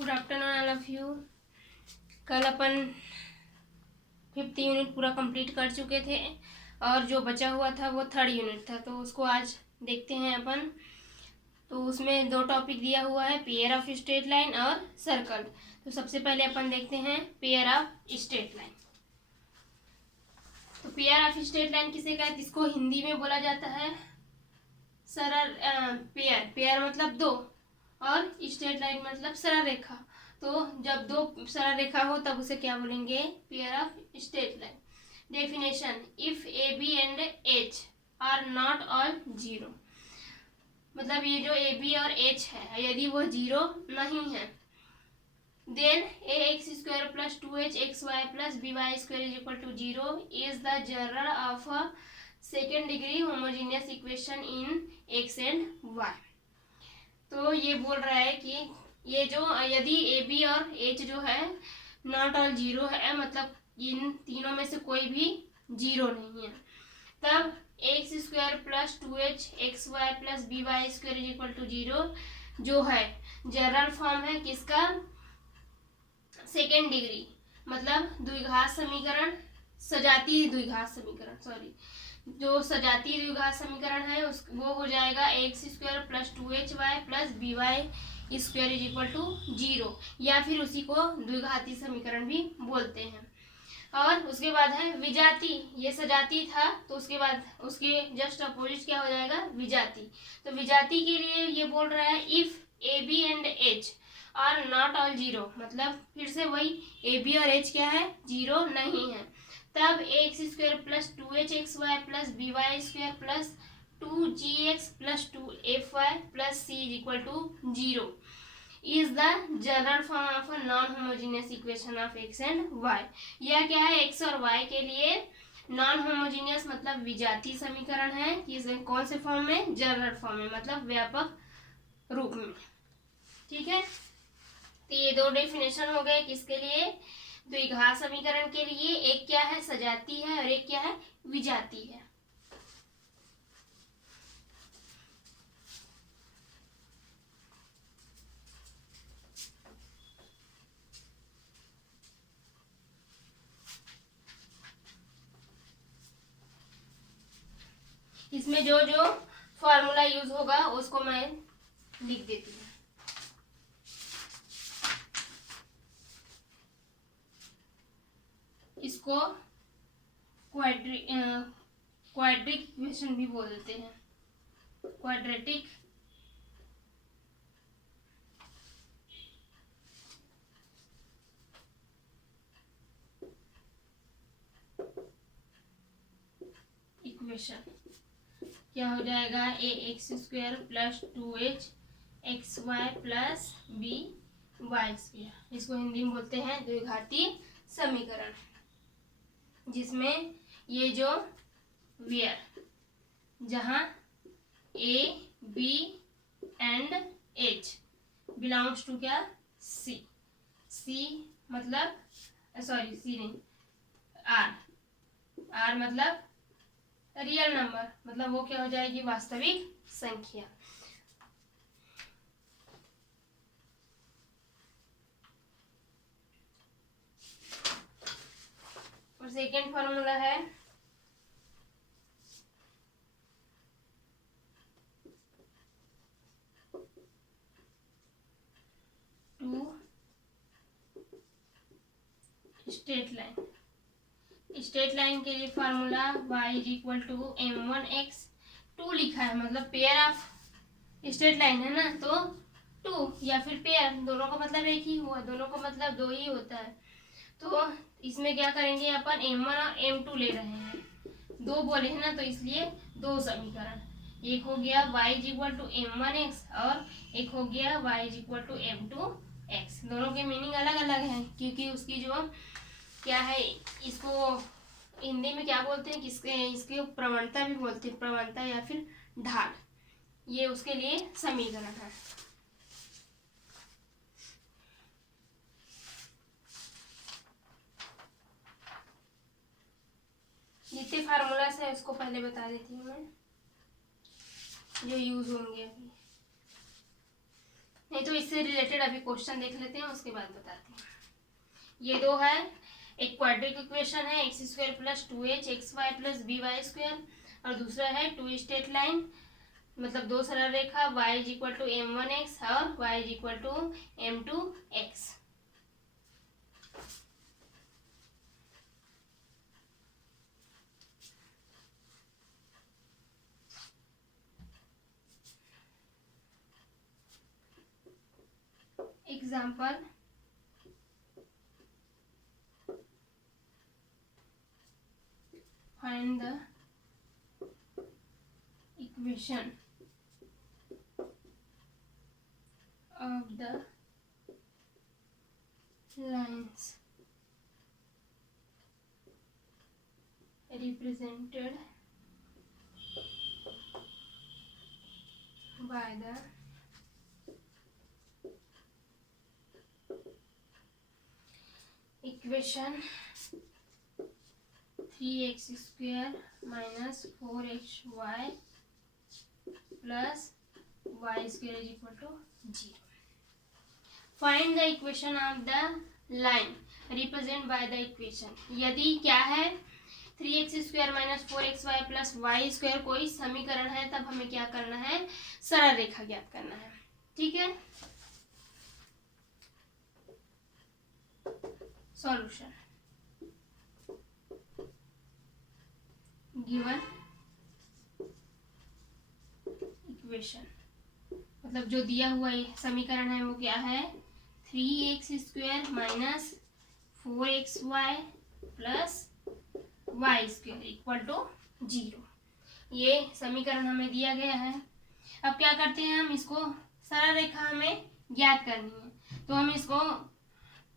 Good afternoon all of you. कल अपन 5th unit पूरा complete कर चुके थे और जो बचा हुआ था वो 3rd यूनिट था, तो उसको आज देखते हैं अपन। तो उसमें 2 टॉपिक दिया हुआ है, पेयर ऑफ स्ट्रेट लाइन और सर्कल। तो सबसे पहले अपन देखते हैं पेयर ऑफ स्ट्रेट लाइन। तो पेयर ऑफ स्ट्रेट लाइन किसे कहते हैं? इसको हिंदी में बोला जाता है सरल पेयर। पेयर मतलब 2 और स्ट्रेट लाइन मतलब सरल रेखा। तो जब 2 सरल रेखा हो तब उसे क्या बोलेंगे? Pair of straight line. Definition: if A B and H are not all 0, मतलब ये जो ए बी और एच है यदि वो 0 नहीं है, then A x square plus 2h xy plus by square is equal to 0 is the general of a second degree homogeneous equation in X and Y. तो ये बोल रहा है कि ये जो यदि ए बी और एच जो है नॉट ऑल 0 है, मतलब इन तीनों में से कोई भी 0 नहीं है, तब X square plus 2h xy plus by square is equal to 0 जो है जनरल फॉर्म है किसका? सेकेंड डिग्री, मतलब द्विघात समीकरण, सजातीय द्विघात समीकरण, सॉरी, जो सजातीय द्विघात समीकरण है उस वो हो जाएगा x square plus 2hy plus by square is equal to 0, या फिर उसी को द्विघाती समीकरण भी बोलते हैं। और उसके बाद है विजाती। ये सजाती था तो उसके बाद उसके जस्ट अपोजिट क्या हो जाएगा? विजाती। तो विजाती के लिए ये बोल रहा है if A B and H are not all 0, मतलब फिर से वही ए बी और एच क्या है? 0 नहीं है, तब X square plus 2h xy plus by square plus 2gx plus 2fy plus c is equal to 0 is the general form of a non homogeneous equation of X and Y. यह क्या है? X और Y के लिए non homogeneous मतलब विजातीय समीकरण है। किस कौन से फॉर्म में? जनरल फॉर्म में, मतलब व्यापक रूप में। ठीक है, तो ये 2 डेफिनेशन हो गए किसके लिए? द्विघात समीकरण के लिए। एक क्या है? सजाती है, और एक क्या है? विजाती है। इसमें जो जो फॉर्मूला यूज होगा उसको मैं लिख देती हूँ। इसको क्वाड्रिक इक्वेशन भी बोलते हैं, क्वाड्रेटिक इक्वेशन। क्या हो जाएगा? A x square plus 2h xy plus by square, इसको हिंदी में बोलते हैं द्विघाती समीकरण, जिसमें ये जो वेयर जहाँ A B and H belongs to क्या? सी। सी मतलब सॉरी सी नहीं, आर। आर मतलब रियल नंबर, मतलब वो क्या हो जाएगी? वास्तविक संख्या। और सेकेंड फॉर्मूला है two straight line. Straight line के लिए formula y is equal to m1x। 2 लिखा है, मतलब पेयर ऑफ स्ट्रेट लाइन है ना, तो 2 या फिर पेयर, दोनों का मतलब एक ही हुआ, दोनों का मतलब 2 ही होता है। तो इसमें क्या करेंगे अपन? m1 और m2 ले रहे हैं, 2 बोले हैं ना, तो इसलिए 2 समीकरण। एक हो गया y is equal to m1x और एक हो गया y is equal to m2x। दोनों के मीनिंग अलग अलग हैं, क्योंकि उसकी जो क्या है, इसको हिंदी में क्या बोलते हैं? किसके इसके प्रवणता भी बोलते हैं, प्रवणता या फिर ढाल, ये उसके लिए समीकरण है। जितने फार्मूलास है उसको पहले बता देती हूँ मैं, जो यूज होंगे अभी। नहीं तो इससे रिलेटेड अभी क्वेश्चन देख लेते हैं, उसके बाद बताते हैं। ये दो है, एक क्वाड्रिक इक्वेशन है x square plus 2h x Y plus B Y square, और दूसरा है टू स्ट्रेट लाइन, मतलब दो सरल रेखा y is equal to m1x और y is equal to m2x। Example, find the equation of the lines represented by the equation 3x square minus 4xy plus y square is equal to 0. Find the equation of the line represent by the equation. यदि क्या है 3x square minus 4xy plus Y square कोई समीकरण है, तब हमें क्या करना है, सरल रेखा ज्ञात करना है। ठीक है, सॉल्यूशन गिवन इक्वेशन, मतलब जो दिया हुआ समीकरण है वो क्या है, 3x square minus 4xy plus Y square equal to 0। ये समीकरण हमें दिया गया है। अब क्या करते हैं, हम इसको सरल रेखा हमें ज्ञात करनी है, तो हम इसको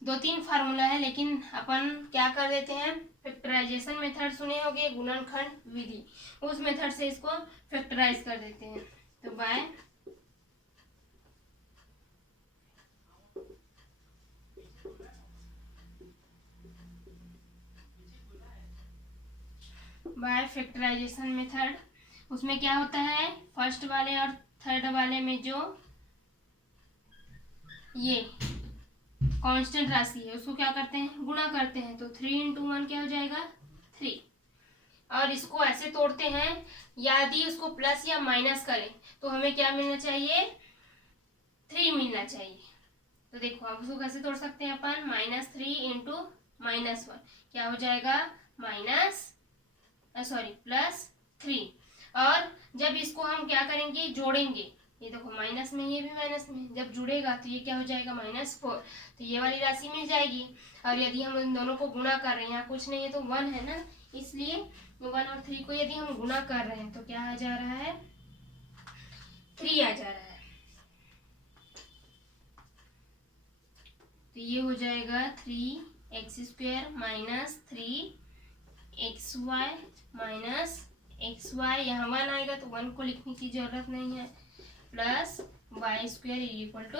दो तीन फार्मूला है, लेकिन अपन क्या कर देते हैं, फैक्टराइजेशन मेथड सुने होंगे, गुणनखंड विधि, उस मेथड से इसको फैक्टराइज कर देते हैं। तो बाय फैक्टराइजेशन मेथड, उसमें क्या होता है, फर्स्ट वाले और थर्ड वाले में जो ये कांस्टेंट राशि है उसको क्या करते हैं, गुणा करते हैं, तो 3 इंटू 1 क्या हो जाएगा 3, और इसको ऐसे तोड़ते हैं, यदि उसको प्लस या माइनस करें तो हमें क्या मिलना चाहिए, 3 मिलना चाहिए। तो देखो अब उसको कैसे तोड़ सकते हैं अपन, -3 इंटू -1 क्या हो जाएगा, +3। और जब इसको हम क्या करेंगे, जोड़ेंगे, ये देखो माइनस में, ये भी माइनस में, जब जुड़ेगा तो ये क्या हो जाएगा -4, तो ये वाली राशि मिल जाएगी। और यदि हम इन दोनों को गुणा कर रहे हैं, यहाँ कुछ नहीं है तो 1 है ना, इसलिए 1 और 3 को यदि हम गुणा कर रहे हैं तो क्या आ जा रहा है, 3 आ जा रहा है। तो ये हो जाएगा 3x square minus 3xy minus xy, यहाँ 1 आएगा तो 1 को लिखने की जरूरत नहीं है, plus Y square equal to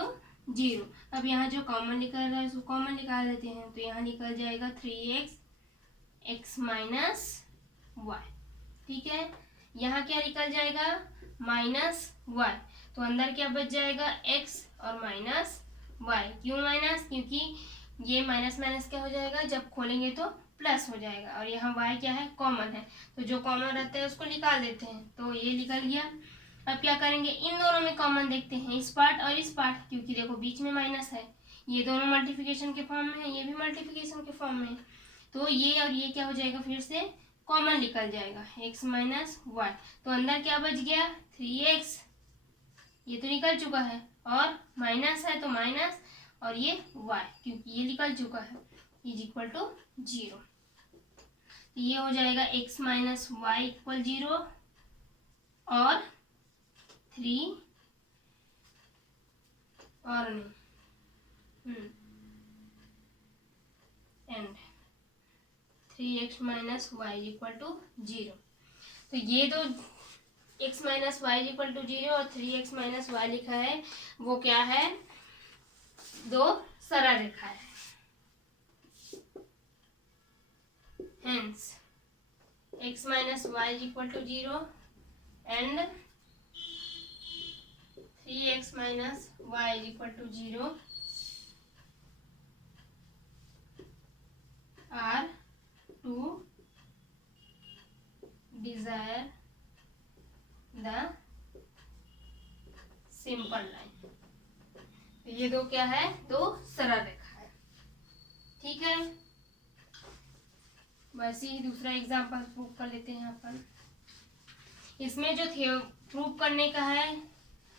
0। अब यहाँ जो कॉमन निकल रहा है उसको कॉमन निकाल देते हैं, तो यहाँ निकल जाएगा 3x माइनस वाई। ठीक है, यहाँ क्या निकल जाएगा, -y, तो अंदर क्या बच जाएगा, x और माइनस y। क्यों माइनस, क्योंकि ये माइनस माइनस क्या हो जाएगा, जब खोलेंगे तो प्लस हो जाएगा, और यहाँ y क्या है, कॉमन है, तो जो कॉमन रहता है उसको निकाल देते हैं, तो ये निकल गया। अब क्या करेंगे, इन दोनों में कॉमन देखते हैं, इस पार्ट और इस पार्ट, क्योंकि देखो बीच में माइनस है, ये दोनों मल्टीप्लिकेशन के फॉर्म में है, ये भी मल्टीप्लिकेशन के फॉर्म में है, तो ये और ये क्या हो जाएगा, फिर से कॉमन निकल जाएगा, x माइनस वाई। तो अंदर क्या बच गया, 3x, ये तो निकल चुका है, और माइनस है तो माइनस, और ये y क्योंकि ये निकल चुका है, इज इक्वल टू 0। ये हो जाएगा x माइनस वाई इक्वल 0 और 3 और नहीं and 3x minus Y equal to 0। तो ये दो x minus Y equal to 0 और 3x माइनस वाई लिखा है, वो क्या है, दो सरल रेखा है। Hence x minus y is equal to 0 and 3x minus Y is equal to 0 are two desire the simple line. तो ये दो क्या है, दो सरल रेखा है। ठीक है, वैसे ही दूसरा एग्जांपल प्रूव कर लेते हैं अपन। इसमें जो प्रूव करने का है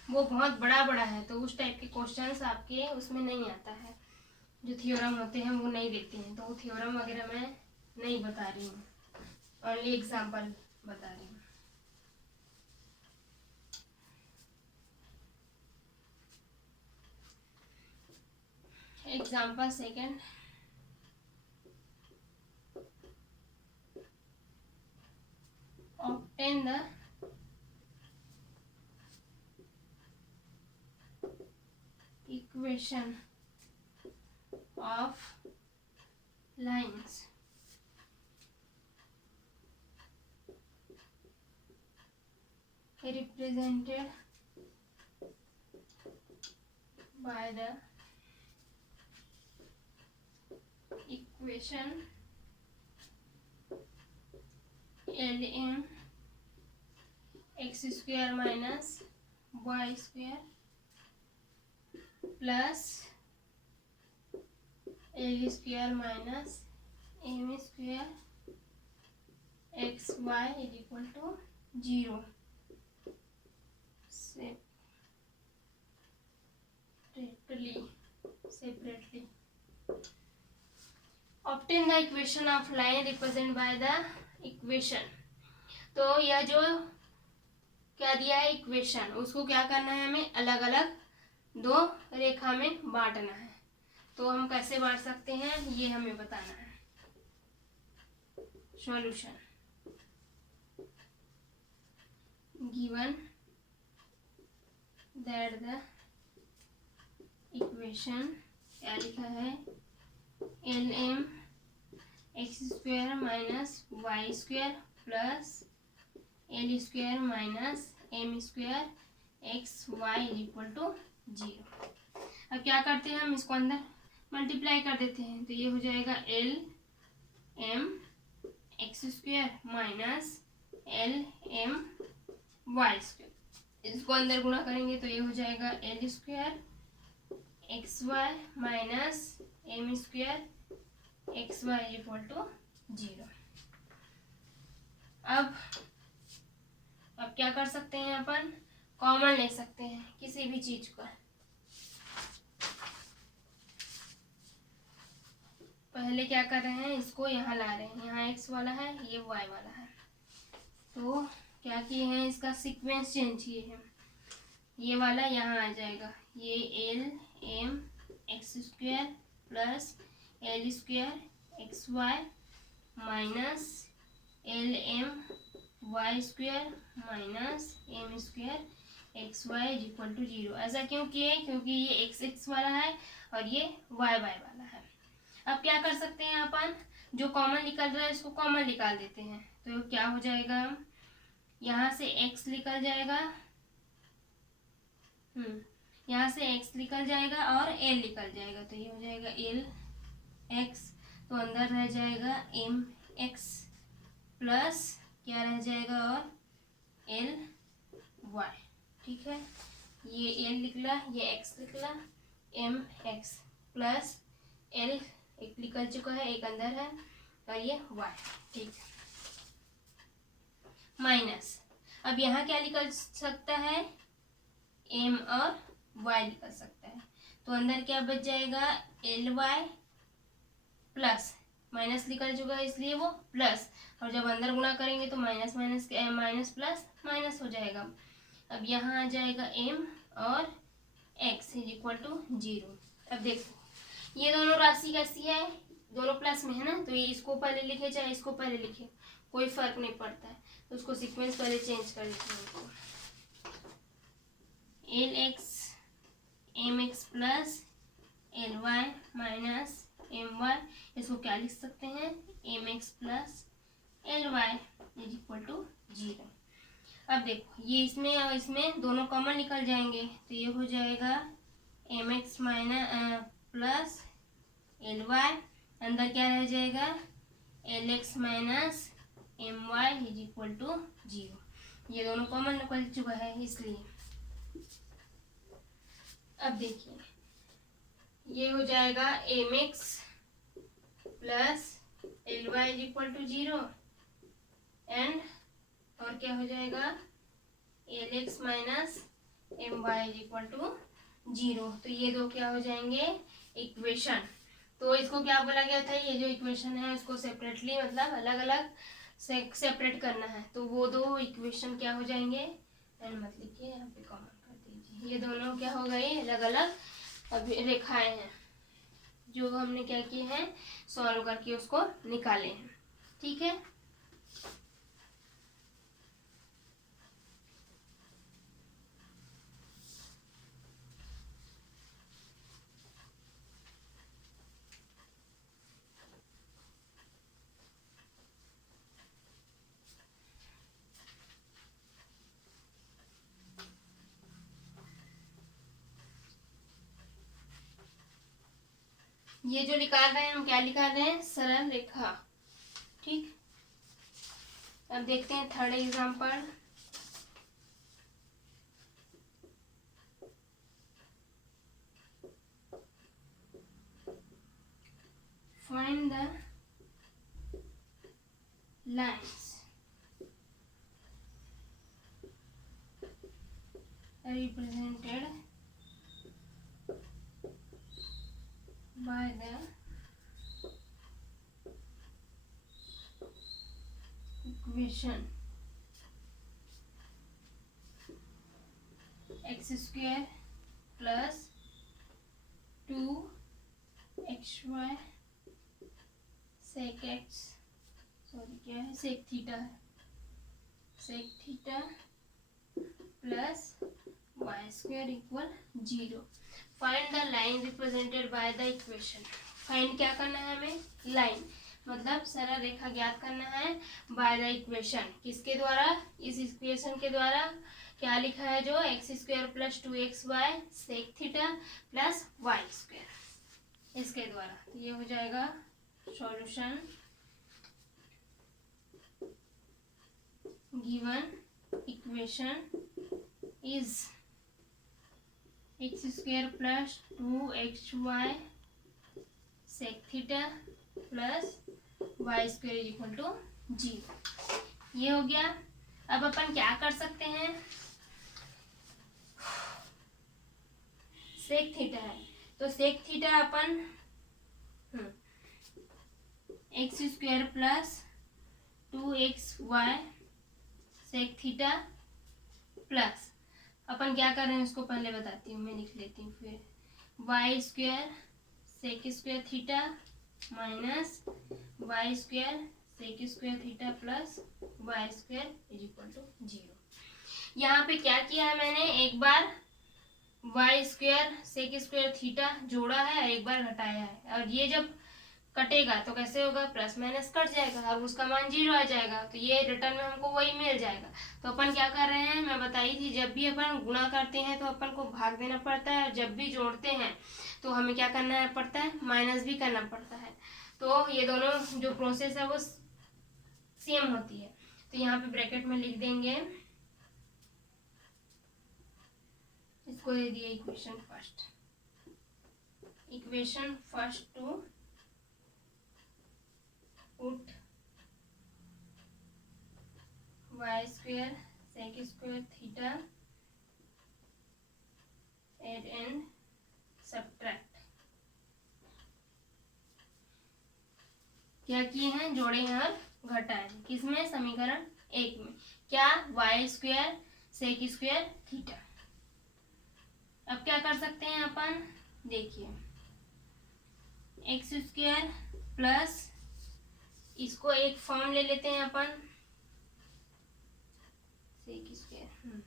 वो बहुत बड़ा बड़ा है, तो उस टाइप के क्वेश्चंस आपके उसमें नहीं आता है। जो थ्योरम होते हैं वो नहीं देते हैं, तो थ्योरम वगैरह मैं नहीं बता रही हूँ, ओनली एग्जांपल बता रही हूँ। Example second, obtain the equation of lines represented by the equation lm x square minus y square plus l square minus m square x y is equal to 0 separately. Obtain the equation of line represented by the equation. तो यह जो क्या दिया है equation, उसको क्या करना है, हमें अलग अलग दो रेखा में बांटना है। तो हम कैसे बांट सकते हैं ये हमें बताना है। Solution given that the equation क्या लिखा है, L M X square minus Y square plus L square minus M square X Y equal to 0। अब क्या करते हैं, हम इसको अंदर मल्टीप्लाई कर देते हैं, तो ये हो जाएगा L M X square minus L M Y square. इसको अंदर गुणा करेंगे तो ये हो जाएगा L square X Y minus M square X Y equal to 0। अब क्या कर सकते हैं, अपन कॉमन ले सकते हैं किसी भी चीज का। पहले क्या कर रहे हैं, इसको यहाँ ला रहे हैं, यहाँ x वाला है, ये y वाला है, तो क्या किए हैं, इसका सीक्वेंस चेंज किए हैं। ये वाला यहाँ आ जाएगा, ये L M X square plus L square X Y minus L M Y square minus M square X Y equal to 0। ऐसा क्यों किए, क्योंकि ये एक्स एक्स वाला है और ये वाई वाई वाला है। अब क्या कर सकते हैं, अपन जो कॉमन निकल रहा है इसको कॉमन निकाल देते हैं, तो क्या हो जाएगा, यहाँ से x निकल जाएगा, यहाँ से x निकल जाएगा और l निकल जाएगा, तो ये हो जाएगा l x, तो अंदर रह जाएगा m x प्लस क्या रह जाएगा और l y। ठीक है, ये l निकला, ये x निकला, m x प्लस l एक निकल चुका है, एक अंदर है और ये y। ठीक है, माइनस अब यहाँ क्या निकल सकता है, m और y निकल सकता है, तो अंदर क्या बच जाएगा एल वाई प्लस माइनस निकल चुका है इसलिए वो प्लस, और जब अंदर गुणा करेंगे तो minus minus minus plus minus हो जाएगा। अब यहाँ आ जाएगा m और x इज इक्वल टू 0। अब देखो ये दोनों राशि कैसी है, दोनों प्लस में है ना, तो ये इसको पहले लिखे चाहे इसको पहले लिखे कोई फर्क नहीं पड़ता है, तो उसको सीक्वेंस पहले चेंज कर देते हैं। L X M X plus L Y minus M Y, इसको क्या लिख सकते हैं, M X plus L Y is equal to 0। अब देखो ये इसमें और इसमें दोनों कॉमन निकल जाएंगे, तो ये हो जाएगा M X minus plus L Y, अंदर क्या रह जाएगा L X minus M Y is equal to 0। ये दोनों कॉमन निकल चुका है इसलिए। अब देखिए ये हो जाएगा M X plus L Y is equal to 0 and और क्या हो जाएगा L X minus M Y is equal to 0। तो ये दो क्या हो जाएंगे इक्वेशन। तो इसको क्या बोला गया था, ये जो इक्वेशन है उसको सेपरेटली मतलब अलग अलग सेपरेट करना है, तो वो दो इक्वेशन क्या हो जाएंगे, एंड मत लिखिए यहाँ पे कॉमन कर दीजिए, ये दोनों क्या हो गई अलग अलग अभी रेखाएं हैं जो हमने क्या किए हैं सॉल्व करके उसको निकाले हैं। ठीक है, ये जो निकाल रहे हैं हम क्या निकाल रहे हैं सरल रेखा। ठीक, अब देखते हैं third example. Find the lines represented by the equation x square plus 2xy sec x sorry क्या है sec थीटा है sec theta plus Y square equal 0। Find the line represented by the equation. फाइंड क्या करना है हमें line मतलब सरल रेखा ज्ञात करना है बाय द इक्वेशन। किसके द्वारा, इस इक्वेशन के द्वारा क्या लिखा है जो X square plus 2xy sec theta plus Y square, इसके द्वारा। तो ये हो जाएगा solution given equation is x square plus 2xy sec theta plus y square is equal to 0। ये हो गया। अब अपन क्या कर सकते हैं, sec थीटा है तो sec थीटा अपन x square plus 2xy sec theta plus अपन क्या कर रहे हैं उसको पहले बताती हूँ, मैं लिख लेती हूँ फिर y square sec square theta minus Y square sec square theta plus Y square is equal to 0। यहाँ पे क्या किया है मैंने, एक बार y square sec square theta जोड़ा है, एक बार घटाया है, और ये जब कटेगा तो कैसे होगा प्लस माइनस कट जाएगा और उसका मान 0 आ जाएगा, तो ये रिटर्न में हमको वही मिल जाएगा। तो अपन क्या कर रहे हैं, मैं बताई थी जब भी अपन गुणा करते हैं तो अपन को भाग देना पड़ता है, और जब भी जोड़ते हैं तो हमें क्या करना पड़ता है माइनस भी करना पड़ता है। तो ये दोनों जो प्रोसेस है वो सेम होती है। तो यहाँ पे ब्रैकेट में लिख देंगे, इसको दे दिया equation first to put y square sec square theta add and subtract। क्या किए हैं, जोड़े हैं और घटाए, किसमें समीकरण 1 में, क्या y square sec square theta. अब क्या कर सकते हैं अपन, देखिए एक्स स्क्वायर प्लस इसको एक फॉर्म ले लेते हैं अपन सेक स्क्वायर,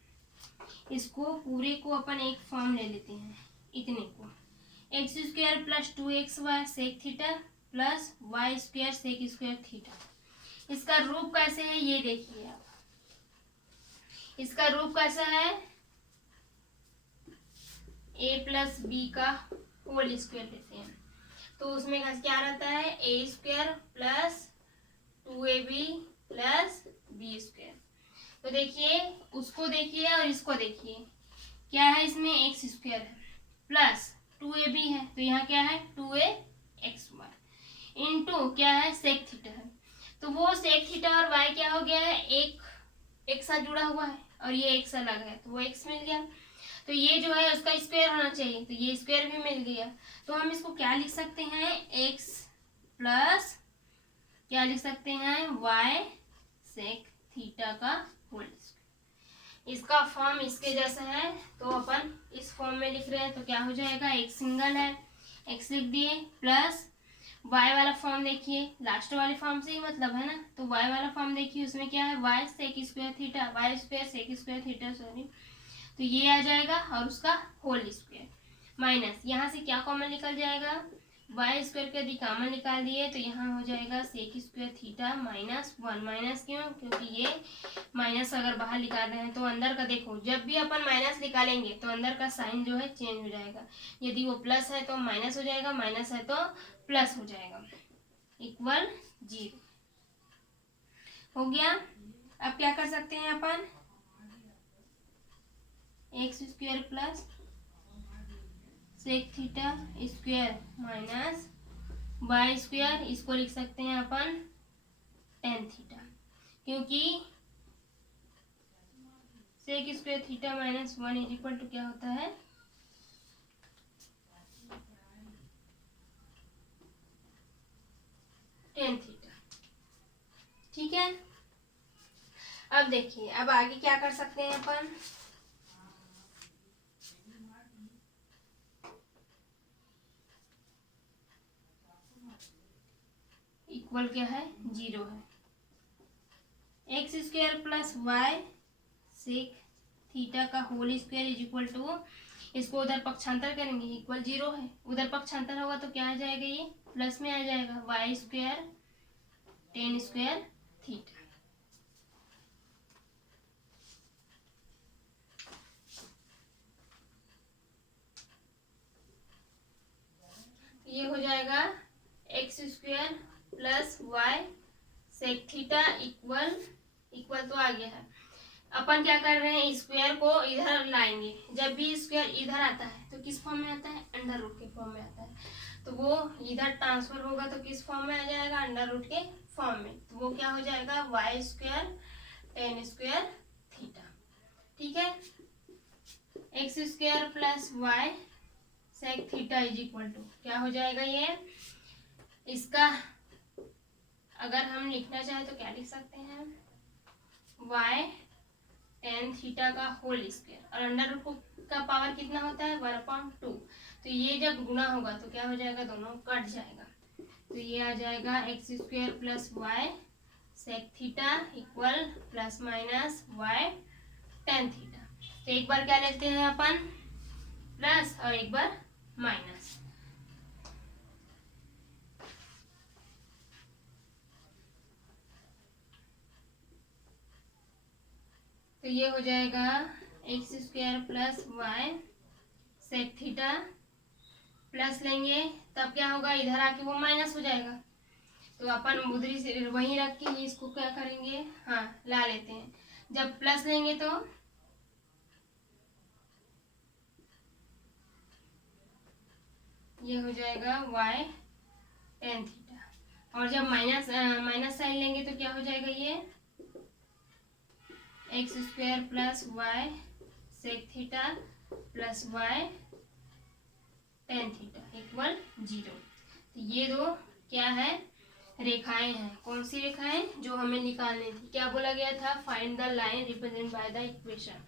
इसको पूरे को अपन एक फॉर्म ले लेते हैं, इतने को X square plus 2xy sec theta plus Y square sec square theta. इसका रूप कैसे है ये देखिए आप, इसका रूप कैसा है, a प्लस बी का होल स्क्वायर लेते हैं, तो उसमें क्या रहता है, a square plus 2ab plus b square. तो देखिए उसको देखिए और इसको देखिए, क्या है इसमें एक्स स्क्वायर है प्लस 2ab है, तो यहाँ क्या है 2axy इंटू क्या है सेक थीटा है, तो वो सेक थीटा और y क्या हो गया है, एक साथ जुड़ा हुआ है और ये एक सा अलग है, तो वो x मिल गया। तो ये जो है उसका स्क्वायर होना चाहिए, तो ये स्क्वायर भी मिल गया। तो हम इसको क्या लिख सकते हैं, x प्लस क्या लिख सकते हैं, y सेक थीटा का होल स्क्वायर। इसका फॉर्म इसके जैसा है, तो अपन इस फॉर्म में लिख रहे हैं, तो क्या हो जाएगा, एक सिंगल है x लिख दिए प्लस y वाला फॉर्म देखिए, लास्ट वाले फॉर्म से ही मतलब है ना, तो y वाला फॉर्म देखिए उसमें क्या है, y sec square theta, y square sec square theta sorry, तो ये आ जाएगा और उसका होल स्क्वायर माइनस यहाँ से क्या कॉमन निकल जाएगा, वाई स्क्वायर का यदि कॉमन निकाल दिए तो यहाँ हो जाएगा sec square theta minus 1, minus क्यों, क्योंकि ये माइनस अगर बाहर निकाल रहे हैं तो अंदर का देखो, जब भी अपन माइनस निकालेंगे तो अंदर का साइन जो है चेंज हो जाएगा, यदि वो प्लस है तो माइनस हो जाएगा, माइनस है तो प्लस हो जाएगा, इक्वल 0 हो गया। अब क्या कर सकते हैं अपन, x square plus sec theta square minus Y square, इसको लिख सकते हैं अपन टेन थीटा, क्योंकि sec square theta minus 1 is equal to क्या होता है, टेन थीटा। ठीक है, अब देखिए अब आगे क्या कर सकते हैं अपन, इक्वल क्या है 0 है, x square plus Y sec theta का whole square is equal to, इसको उधर पक्षांतर करेंगे, इक्वल 0 है, उधर पक्षांतर होगा तो क्या आ जाएगा, ये प्लस में आ जाएगा, Y square tan square theta. ये हो जाएगा x square plus Y sec theta equal तो आ गया है। अपन क्या कर रहे हैं, स्क्वायर को इधर लाएंगे, जब भी स्क्वायर इधर आता है तो किस फॉर्म में आता है, अंडर रूट के फॉर्म में आता है, तो वो इधर ट्रांसफर होगा तो किस फॉर्म में आ जाएगा, अंडर रूट के फॉर्म में, तो वो क्या हो जाएगा, Y square tan square theta. ठीक है, x square plus Y sec theta is equal to क्या हो जाएगा, ये इसका अगर हम लिखना चाहें तो क्या लिख सकते हैं, वाई टेन थीटा का होल स्क्वायर, और अंडर रूट का पावर कितना होता है 1/2, तो ये जब गुना होगा तो क्या हो जाएगा, दोनों कट जाएगा, तो ये आ जाएगा x square plus Y sec theta equal plus minus Y tan theta. तो एक बार क्या लेते हैं अपन प्लस और एक बार माइनस, तो ये हो जाएगा x square plus Y sec theta, plus लेंगे तब क्या होगा, इधर आके वो माइनस हो जाएगा, तो अपन उधरी से वहीं रख के इसको क्या करेंगे, हाँ ला लेते हैं, जब प्लस लेंगे तो ये हो जाएगा वाई टेन थीटा, और जब माइनस साइन लेंगे तो क्या हो जाएगा, ये X square plus Y sec theta plus Y tan theta equal 0। तो ये दो क्या है, रेखाएं हैं, कौन सी रेखाएं, जो हमें निकालनी थी, क्या बोला गया था, find the line represent by the equation,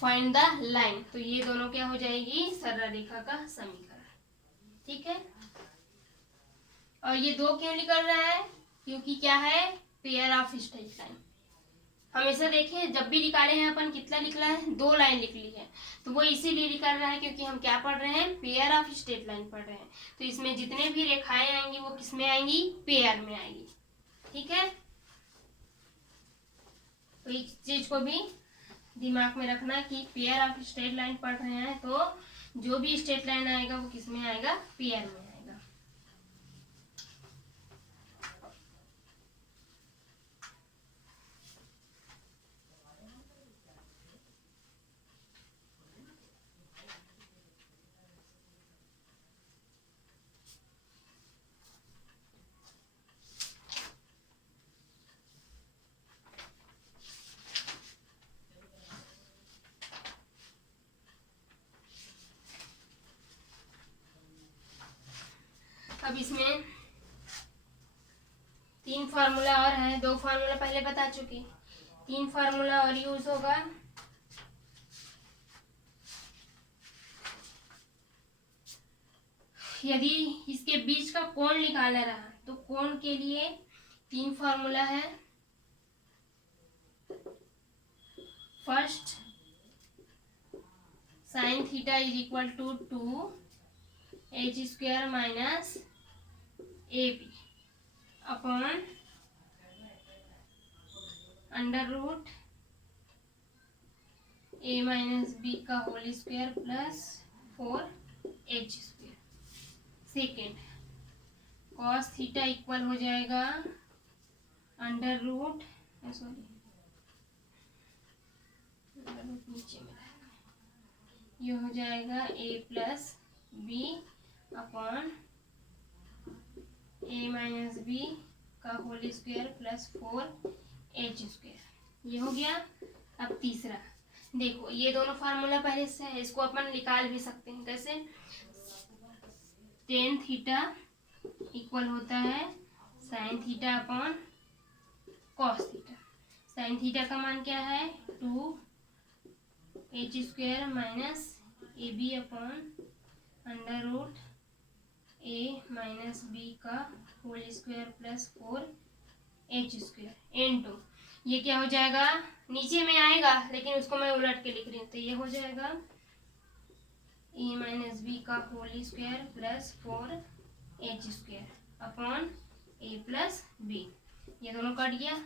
find the line, तो ये दोनों क्या हो जाएगी, सरल रेखा का समीकरण। ठीक है, और ये दो क्यों निकल रहा है, क्योंकि क्या है, पेयर ऑफ स्ट्रेट लाइन, हमेशा देखें जब भी निकाले हैं अपन कितना निकला है, 2 लाइन निकली है, तो वो इसीलिए निकल रहा है क्योंकि हम क्या पढ़ रहे हैं, पेयर ऑफ स्ट्रेट लाइन पढ़ रहे हैं, तो इसमें जितने भी रेखाएं आएंगी वो किस में आएंगी, पेयर में आएंगी। ठीक है, तो इस चीज को भी दिमाग में रखना कि पेयर आप स्ट्रेट लाइन पढ़ रहे हैं तो जो भी स्ट्रेट लाइन आएगा वो किस में आएगा, पेयर में आएगा। अब इसमें 3 फार्मूला और है, 2 फार्मूला पहले बता चुके, 3 फार्मूला और यूज होगा। यदि इसके बीच का कोण निकालना रहा तो कोण के लिए 3 फार्मूला है। First, sine theta is equal to 2h² minus ab upon under root a minus b का whole square plus 4h²। Second, cos theta equal हो जाएगा अंडर रूट नीचे में ये हो जाएगा a plus b upon a minus b का whole square plus 4h²। ये हो गया। अब तीसरा देखो, ये दोनों फार्मूला पहले से है, इसको अपन निकाल भी सकते हैं। कैसे? टेन थीटा इक्वल होता है sine theta upon cos theta. Sine theta का मान क्या है, 2h² minus ab upon under root a minus b का whole square plus 4h²। Into ये क्या हो जाएगा, नीचे में आएगा लेकिन उसको मैं उलट के लिख रही हूँ, तो ये हो जाएगा a माइनस b का whole square plus 4h² upon a plus b। ये दोनों कट गया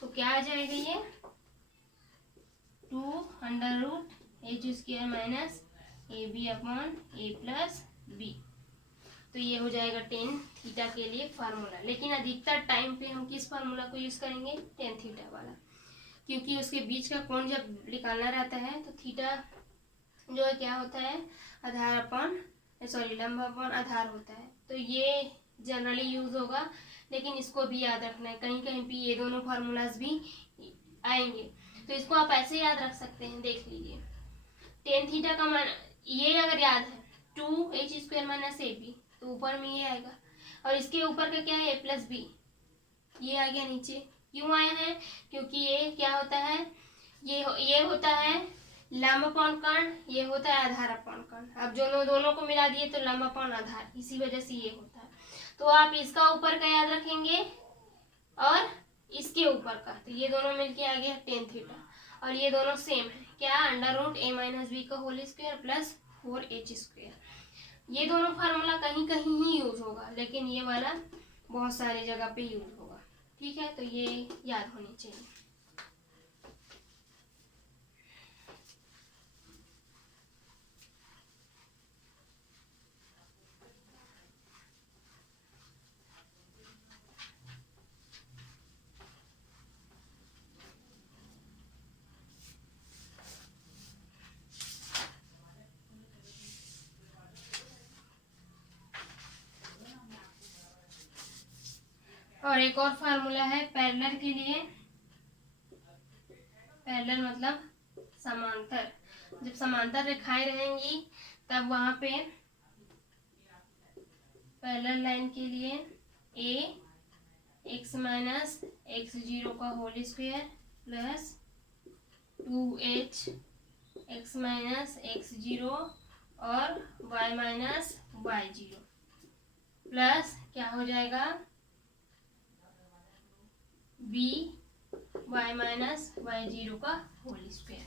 तो क्या आ जाएगा, ये 2 under root h² minus ab upon a plus b। तो ये हो जाएगा टेन थीटा के लिए फार्मूला। लेकिन अधिकतर टाइम पे हम किस फार्मूला को यूज करेंगे, टेन थीटा वाला, क्योंकि उसके बीच का कोण जब निकालना रहता है तो थीटा जो है क्या होता है, आधार अपॉन लंब अपॉन आधार होता है। तो ये जनरली यूज होगा, लेकिन इसको भी याद रखना है, कहीं कहीं पे ये दोनों फार्मूलाज भी आएंगे, तो इसको आप ऐसे याद रख सकते हैं। देख लीजिए, टेन थीटा का मान ये अगर याद है 2h² माइनस ab, तो ऊपर में ये आएगा, और इसके ऊपर का क्या है, a प्लस b, ये आ गया नीचे। क्यों आया है, क्योंकि ये क्या होता है, ये होता है लंब अपॉन कर्ण, ये होता है आधार अपॉन कर्ण। अब दोनों को मिला दिए तो लंब अपॉन आधार, इसी वजह से ये होता है। तो आप इसका ऊपर का याद रखेंगे और इसके ऊपर का, तो ये दोनों मिलके आ गया टेन थीटा, और ये दोनों सेम है क्या, under root a minus b का होल स्क्वायर प्लस 4h²। ये दोनों फार्मूला कहीं कहीं ही यूज होगा, लेकिन ये वाला बहुत सारी जगह पे यूज होगा। ठीक है, तो ये याद होनी चाहिए। और एक और फार्मूला है पैरेलल के लिए। पैरेलल मतलब समांतर। जब समांतर रेखाएं रहेंगी तब वहां पे पैरेलल लाइन के लिए a x माइनस x0 का whole square plus 2h x minus x0 और y माइनस y0 प्लस क्या हो जाएगा, b y माइनस y0 का होल स्क्वायर।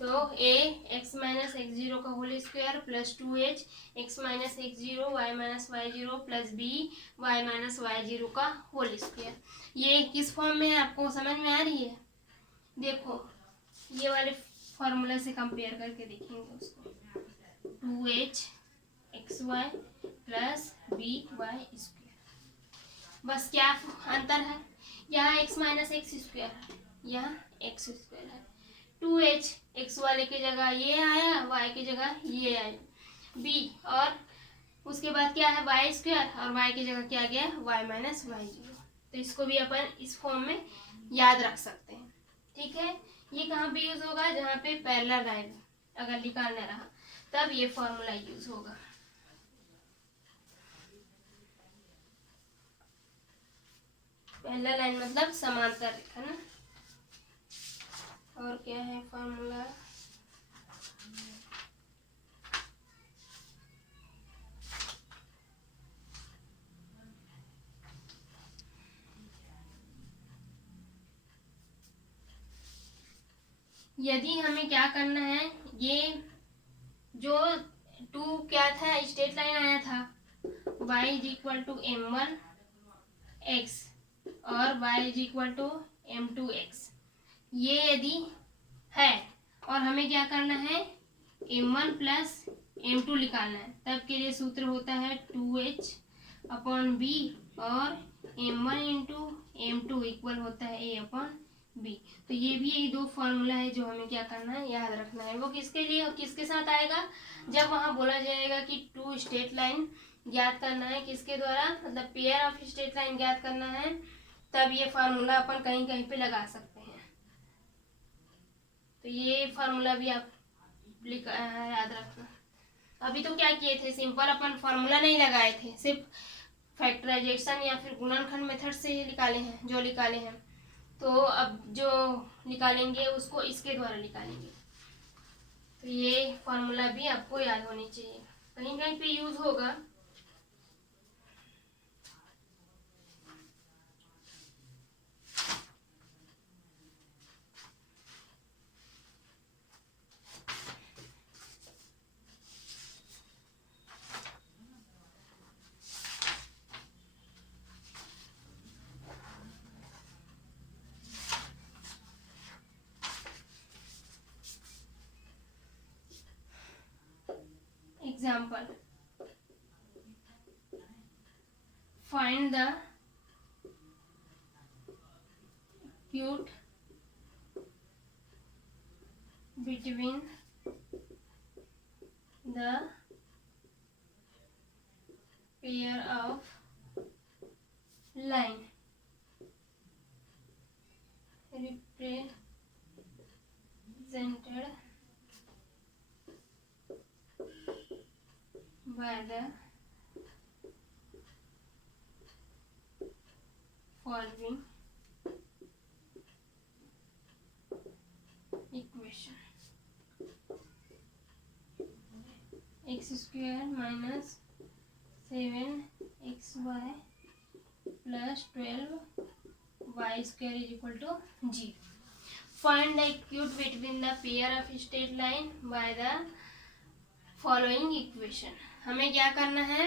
तो a x माइनस x0 का whole square plus 2h x minus x0 y minus y0 plus b y minus y0 का whole square. ये किस form में है, आपको समझ में आ रही है? देखो, ये वाले फॉर्मूला से कंपेयर करके देखेंगे उसको। 2h(xy) plus by²। बस क्या अंतर है, यहाँ x माइनस एक्स स्क्वायर है, यहाँ x स्क्वायर है। 2h(xy) की जगह ये आया, y की जगह ये आया b, और उसके बाद क्या है y², और y की जगह क्या गया y माइनस y0। तो इसको भी अपन इस फॉर्म में याद रख सकते हैं। ठीक है, ये कहाँ पे यूज होगा, जहाँ पे पैरेलल लाइन अगर निकालना रहा तब ये फॉर्मूला यूज होगा। पैरेलल लाइन मतलब समांतर रेखा ना। और क्या है फॉर्मूला, यदि हमें क्या करना है, ये जो 2 क्या था, स्ट्रेट लाइन आया था y = m1x और y = m2x, ये यदि है और हमें क्या करना है m1 + m2 निकालना है, तब के लिए सूत्र होता है 2h/b और m1 × m2 इक्वल होता है a/b। तो ये भी यही दो फॉर्मूला है जो हमें क्या करना है, याद रखना है। वो किसके लिए और किसके साथ आएगा, जब वहाँ बोला जाएगा कि 2 स्ट्रेट लाइन ज्ञात करना है, किसके द्वारा, मतलब पेयर ऑफ स्ट्रेट लाइन ज्ञात करना है, तब ये फार्मूला अपन कहीं कहीं पे लगा सकते हैं। तो ये फार्मूला भी आप याद रखना। अभी तो क्या किए थे, सिंपल अपन फार्मूला नहीं लगाए थे, सिर्फ फैक्टराइजेशन या फिर गुणनखंड मेथड से निकाले हैं जो निकाले हैं। तो अब जो निकालेंगे उसको इसके द्वारा निकालेंगे। तो ये फार्मूला भी आपको याद होनी चाहिए, कहीं कहीं पे यूज होगा। Example, find the acute between the pair of line represented by the following equation: x² minus 7xy plus 12y² is equal to 0. Find the acute between the pair of straight line by the following equation. हमें क्या करना है,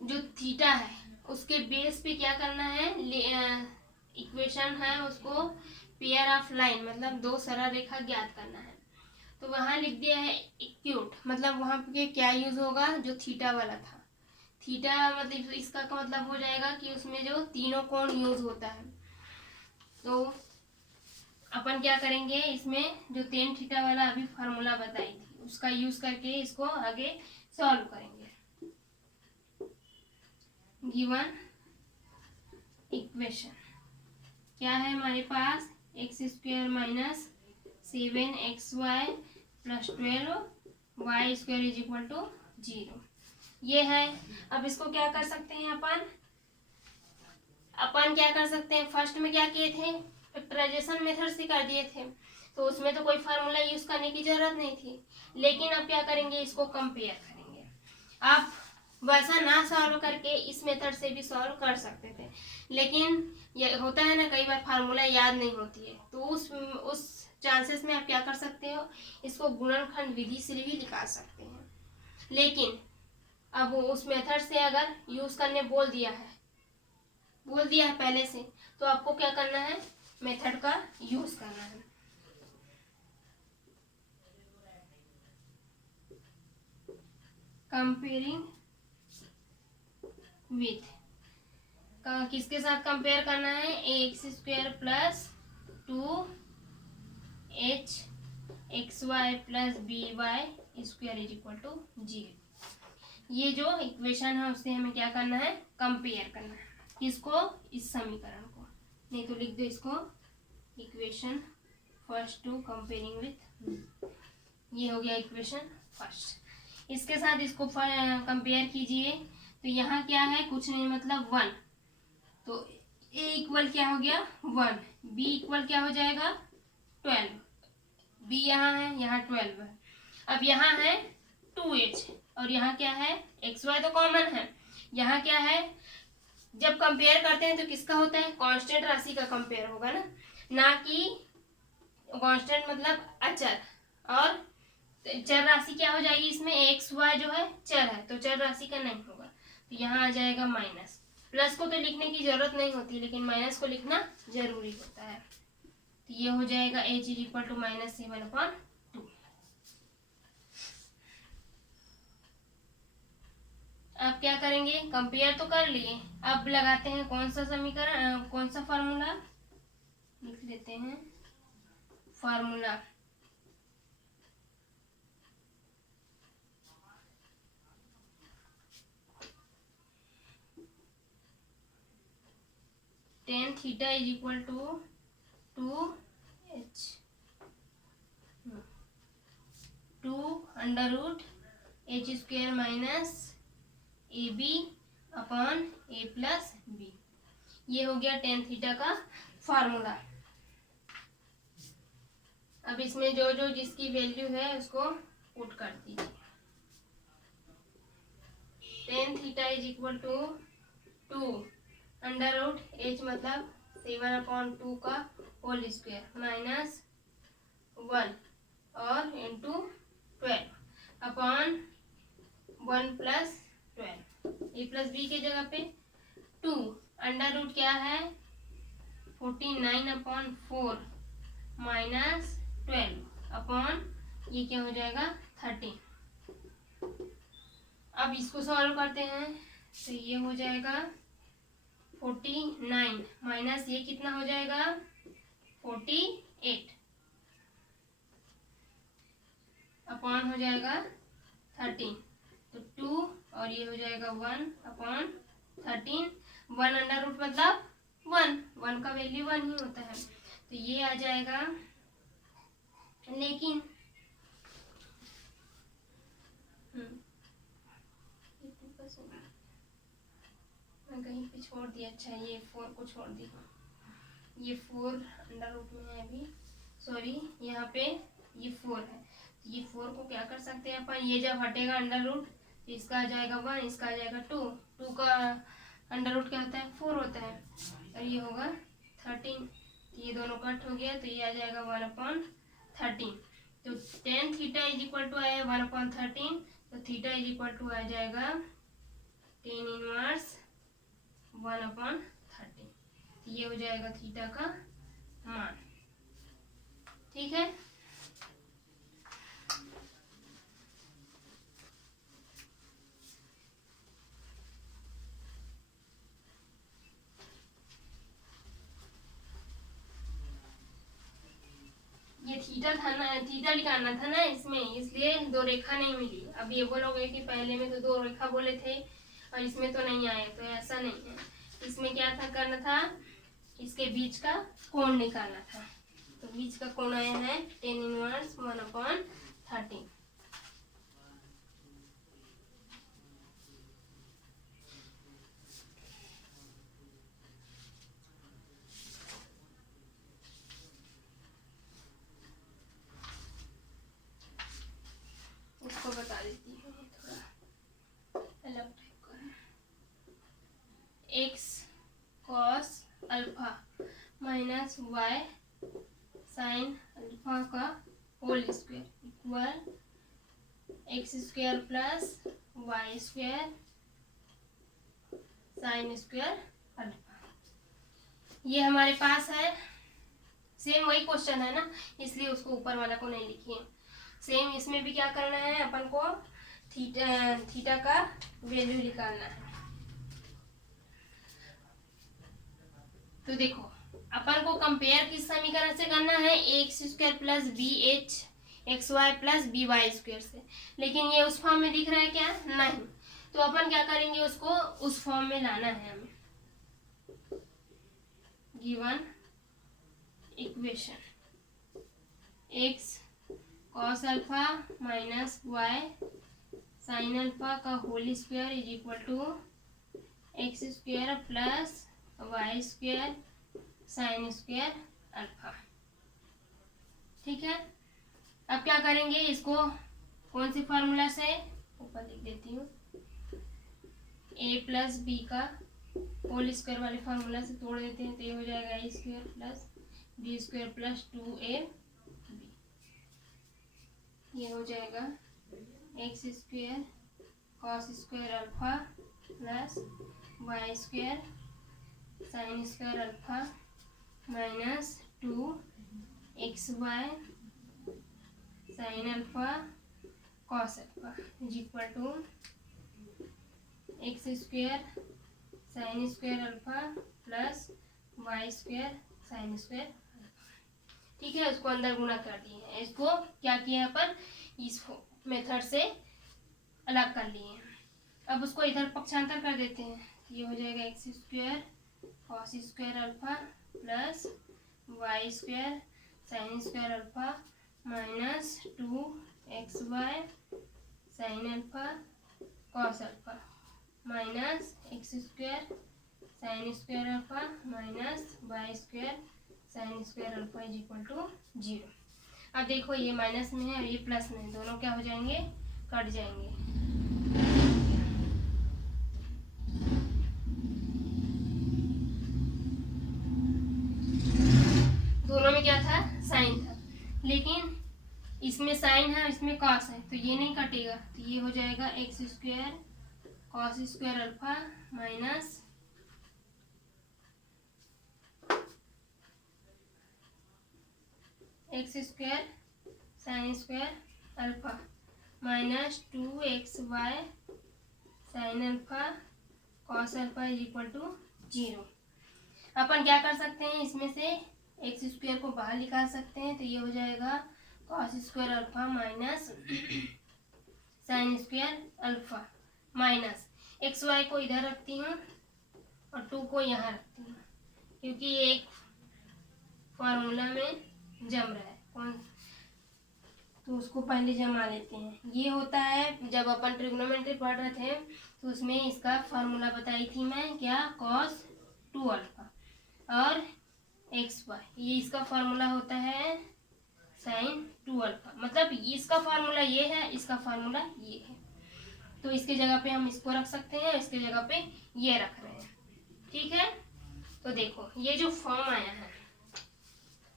जो theta है उसके base पे क्या करना है, इक्वेशन है उसको पेयर ऑफ लाइन मतलब दो सरल रेखा ज्ञात करना है। तो वहाँ लिख दिया है एक्यूट, मतलब वहाँ पे क्या यूज होगा, जो थीटा वाला था। थीटा मतलब इसका का मतलब हो जाएगा कि उसमें जो तीनों कोण यूज होता है। तो अपन क्या करेंगे, इसमें जो tan थीटा वाला अभी फार्मूला बताई थी उसका यूज करके इसको आगे सॉल्व करेंगे। गिवन इक्वेशन क्या है हमारे पास, x² minus 7xy plus 12y² is equal to 0, ये है। अब इसको क्या कर सकते हैं अपन क्या कर सकते हैं, फर्स्ट में क्या किए थे, फैक्टराइजेशन मेथड से कर दिए थे, तो उसमें तो कोई फार्मूला यूज करने की जरूरत नहीं थी। लेकिन अब क्या करेंगे, इसको कंपेयर करेंगे। आप वैसा ना सॉल्व करके इस मेथड से भी सॉल्व कर सकते थे, लेकिन ये होता है ना कई बार फार्मूला याद नहीं होती है, तो उस चांसेस में आप क्या कर सकते हो, इसको गुणनखंड विधि से भी निकाल सकते हैं। लेकिन अब उस मेथड से अगर यूज करने बोल दिया है पहले से, तो आपको क्या करना है, मेथड का यूज करना है। कंपेयरिंग विथ, किसके साथ कंपेयर करना है, x square plus 2h x Y plus B Y square is equal to 0। ये जो इक्वेशन है उससे हमें क्या करना है, कंपेयर करना है। किसको, इस समीकरण को, नहीं तो लिख दो इसको equation first to comparing with, ये हो गया इक्वेशन फर्स्ट। इसके साथ इसको कंपेयर कीजिए तो यहाँ क्या है, कुछ नहीं मतलब 1, तो a इक्वल क्या हो गया 1, b इक्वल क्या हो जाएगा 12, b यहाँ है, यहाँ 12 है। अब यहाँ है 2h और यहाँ क्या है एक्स वाई, तो कॉमन है। यहाँ क्या है, जब कंपेयर करते हैं तो किसका होता है, कांस्टेंट राशि का कंपेयर होगा ना कि कांस्टेंट मतलब अचर, और चर राशि क्या हो जाएगी इसमें, एक्स वाई जो है चर है तो चर राशि का नहीं होगा, तो यहाँ आ जाएगा माइनस। प्लस को तो लिखने की जरूरत नहीं होती लेकिन माइनस को लिखना जरूरी होता है, तो ये हो जाएगा h इज इक्वल टू -7/2। अब क्या करेंगे, कंपेयर तो कर लिए, अब लगाते हैं कौन सा समीकरण, कौन सा फार्मूला लिख लेते हैं, formula tan theta is equal to 2h 2√h square minus ab upon a plus b। ये हो गया tan थीटा का फार्मूला। अब इसमें जो जो जिसकी वैल्यू है उसको पुट कर दीजिए। tan theta is equal to 2√h मतलब 7/2 का होल स्क्वायर माइनस 1 और into 12 upon 1 plus 12, a plus b के जगह पे 2 अंडर रूट क्या है 49/4 माइनस 12 अपॉन ये क्या हो जाएगा 13। अब इसको सॉल्व करते हैं तो ये हो जाएगा 49 माइनस ये कितना हो जाएगा 48 अपॉन हो जाएगा 13, तो 2 और ये हो जाएगा 1/13। 1 अंडर रूट मतलब 1 का वैल्यू 1 ही होता है, तो ये आ जाएगा। लेकिन मैं कहीं पे छोड़ दिया, अच्छा ये 4 को छोड़ दी, ये 4 अंडर रूट में है अभी, सॉरी यहाँ पे ये 4 है, तो ये 4 को क्या कर सकते हैं अपन, ये जब हटेगा अंडर रूट तो इसका आ जाएगा 1, इसका आ जाएगा 2 का अंडर रूट क्या होता है 4 होता है, और ये होगा 13, तो ये दोनों कट हो गया तो ये आ जाएगा 1/13। तो tan theta is equal to आया 1/13, तो थीटा इज इक्वल टू आ जाएगा tan इनवर्स 1/13, ये हो जाएगा थीटा का मान। ठीक है, ये थीटा था ना, थीटा निकालना था ना इसमें, इसलिए 2 रेखा नहीं मिली। अब ये बोलोगे कि पहले में तो 2 रेखा बोले थे और इसमें तो नहीं आए, तो ऐसा नहीं है। इसमें क्या था करना था, इसके बीच का कोण निकालना था, तो बीच का कोण आया है tan इनवर्स 1/13। इसको बता देती हूँ थोड़ा अलग टाइप का, x cos alpha minus y sine alpha का whole square equal x square plus Y square sine square alpha. ये हमारे पास है सेम वही क्वेश्चन है ना, इसलिए उसको ऊपर वाला को नहीं लिखिए। सेम इसमें भी क्या करना है, अपन को थीटा का वैल्यू निकालना है। तो देखो अपन को कंपेयर किस समीकरण से करना है, x square plus b h x Y plus B Y square से, लेकिन ये उस फॉर्म में दिख रहा है क्या, नहीं। तो अपन क्या करेंगे, उसको उस फॉर्म में लाना है हमें। Given equation x cos alpha minus y sine alpha का whole square is equal to x square plus Y square sine square alpha. ठीक है, अब क्या करेंगे, इसको कौन सी फार्मूला से, ऊपर लिख देती हूँ, ए प्लस बी का होल स्क्वायर वाले फार्मूला से तोड़ देते हैं, तो ये हो जाएगा a square plus b square plus 2ab, ये हो जाएगा x square cos square alpha plus Y square sine square alpha minus 2xy sine alpha cos alpha is equal to x square sine square alpha plus Y square sine square alpha. ठीक है, उसको अंदर गुणा कर दिए हैं, इसको क्या किया अपन, इस मेथड से अलग कर लिए हैं। अब उसको इधर पक्षांतर कर देते हैं, ये हो जाएगा x square cos square alpha plus Y square sine square alpha minus 2xy sine alpha cos alpha minus x square sine square alpha minus Y square sine square alpha is equal to 0। अब देखो ये minus में है और ये plus में है, दोनों क्या हो जाएंगे, कट जाएंगे। दोनों में क्या था, साइन था, लेकिन इसमें साइन है इसमें कॉस है, तो ये नहीं कटेगा, तो ये हो जाएगा x square cos square alpha minus x square sine square alpha minus 2xy sine alpha cos alpha is equal to 0। अपन क्या कर सकते हैं, इसमें से एक्स स्क्वायर को बाहर निकाल सकते हैं, तो ये हो जाएगा cos square alpha minus sine square alpha minus x y को इधर रखती हूँ और 2 को यहाँ रखती हूँ, क्योंकि ये एक फार्मूला में जम रहा है कौन, तो उसको पहले जमा लेते हैं। ये होता है जब अपन ट्रिग्नोमेट्री पढ़ रहे थे तो उसमें इसका फार्मूला बताई थी मैं, क्या, कॉस 2 अल्फा और एक्स वाई, ये इसका फार्मूला होता है साइन 2 अल्फा, मतलब इसका फार्मूला ये है, इसका फार्मूला ये है, तो इसके जगह पे हम इसको रख सकते हैं, इसके जगह पे ये रख रहे हैं। ठीक है, तो देखो ये जो फॉर्म आया है,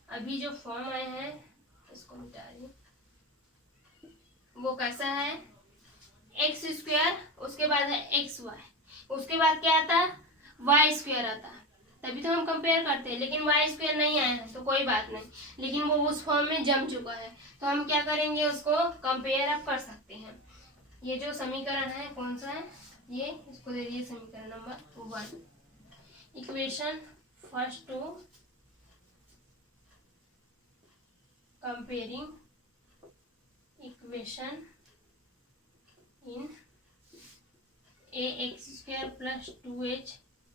अभी जो फॉर्म आया है इसको मिटा रही, वो कैसा है, एक्स स्क्वायर उसके बाद है एक्स वाई, उसके बाद क्या आता है, वाई स्क्वायर आता है, तभी तो हम कंपेयर करते हैं, लेकिन वाई स्क्वायर नहीं आया है तो कोई बात नहीं, लेकिन वो उस फॉर्म में जम चुका है, तो हम क्या करेंगे, उसको कंपेयर अब कर सकते हैं। ये जो समीकरण है कौन सा है, ये इसको दे दिए समीकरण number 1, equation first to comparing equation in ax square plus 2h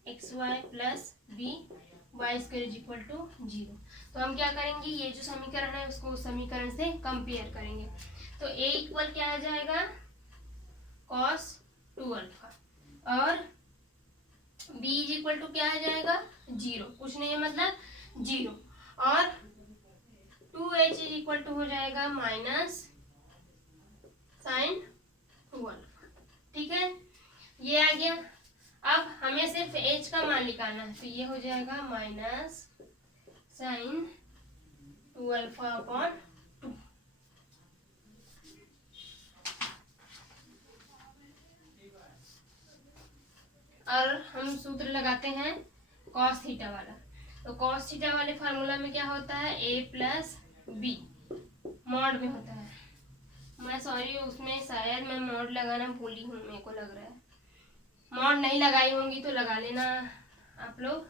xy plus b y square is equal to 0। तो हम क्या करेंगे, ये जो समीकरण है उसको उस समीकरण से कंपेयर करेंगे, तो a इक्वल क्या आ जाएगा, cos 2 अल्फा और b इज इक्वल टू क्या आ जाएगा, 0, कुछ नहीं है मतलब 0, और 2h इज इक्वल टू हो जाएगा माइनस साइन 2 अल्फा। ठीक है, ये आ गया। अब हमें सिर्फ h का मान निकालना है, तो ये हो जाएगा माइनस साइन 2 अल्फा अपॉन 2। और हम सूत्र लगाते हैं कॉस थीटा वाला, तो कॉस थीटा वाले फार्मूला में क्या होता है, ए प्लस बी मॉड में होता है। मैं सॉरी, उसमें शायद मैं मॉड लगाना भूली हूँ, मेरे को लग रहा है। मॉड नहीं लगाई होंगी तो लगा लेना आप लोग।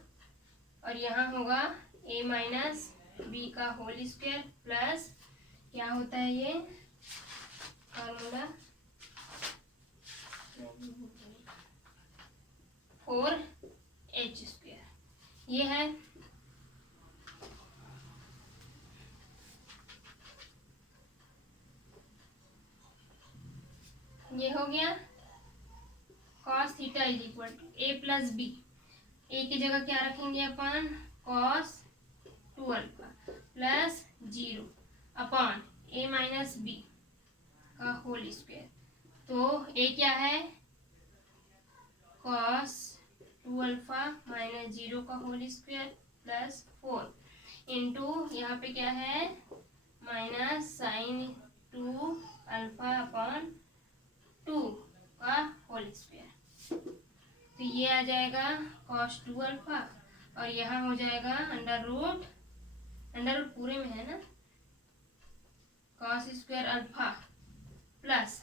और यहाँ होगा ए माइनस बी का होल स्क्वायर प्लस क्या होता है ये फार्मूला 4h², ये है। ये हो गया cos theta is equal to a plus b. A की जगह क्या रखेंगे अपन, cos 2 alpha plus 0 upon a minus b का होल स्क्वायर। तो ए क्या है, cos 2 अल्फा माइनस 0 का होल स्क्वायर प्लस 4 इंटू यहाँ पे क्या है माइनस साइन 2 अल्फा अपॉन 2 का होल स्क्वायर। तो ये आ जाएगा cos 2 अल्फा और यहाँ हो जाएगा अंडर रूट पूरे में है ना, cos स्क्वायर अल्फा प्लस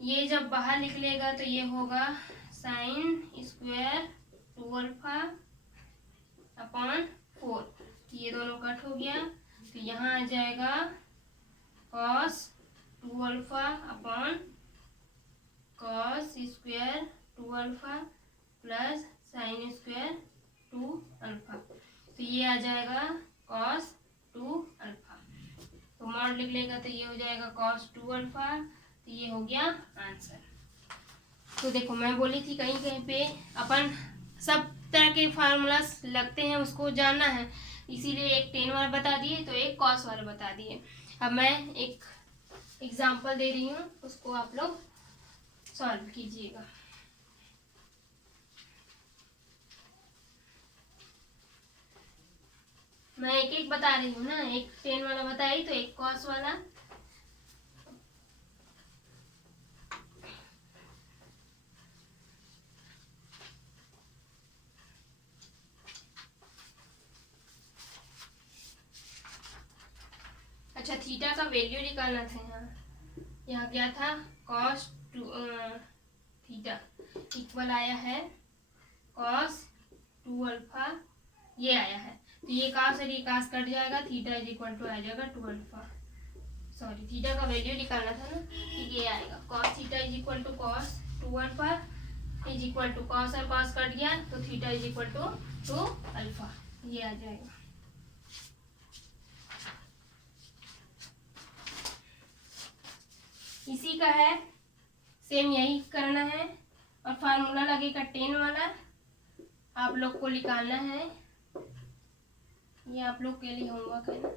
ये जब बाहर निकलेगा तो ये होगा साइन स्क्वायर 2 अल्फा अपॉन 4। ये दोनों कट हो गया तो यहाँ आ जाएगा cos 2 alpha upon cos square 2 alpha plus sine square 2 alpha. तो ये आ जाएगा cos 2 अल्फा। तो मॉड लिख लेगा तो ये हो जाएगा cos 2 अल्फा। तो ये हो गया आंसर। तो देखो मैं बोली थी कहीं कहीं पे अपन सब तरह के फार्मूलास लगते हैं उसको जानना है, इसीलिए एक टेन वाला बता दिए तो एक कॉस वाला बता दिए। अब मैं एक एग्जांपल दे रही हूँ, उसको आप लोग सॉल्व कीजिएगा। मैं एक एक बता रही हूँ ना, एक टेन वाला बताई तो एक कॉस वाला। अच्छा, थीटा का वैल्यू निकालना था। यहाँ क्या था, cos 2 थीटा इक्वल आया है cos 2 अल्फा, ये आया है। तो ये कास और ये कास कट जाएगा, थीटा इज इक्वल टू आ जाएगा 2 अल्फा। सॉरी, थीटा का वैल्यू निकालना था ना, ये आएगा cos theta is equal to cos 2 alpha is equal to cos और cos कट गया तो theta is equal to 2 alpha, ये आ जाएगा। इसी का है, सेम यही करना है। और फार्मूला लगेगा 10 वाला, आप लोग को निकालना है। ये आप लोग के लिए होमवर्क है ना।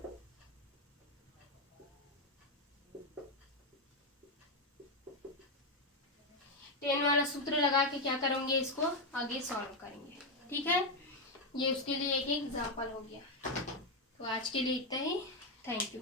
टेन वाला सूत्र लगा के क्या करेंगे, इसको आगे सॉल्व करेंगे, ठीक है। ये उसके लिए एक एग्जाम्पल हो गया। तो आज के लिए इतना ही, थैंक यू।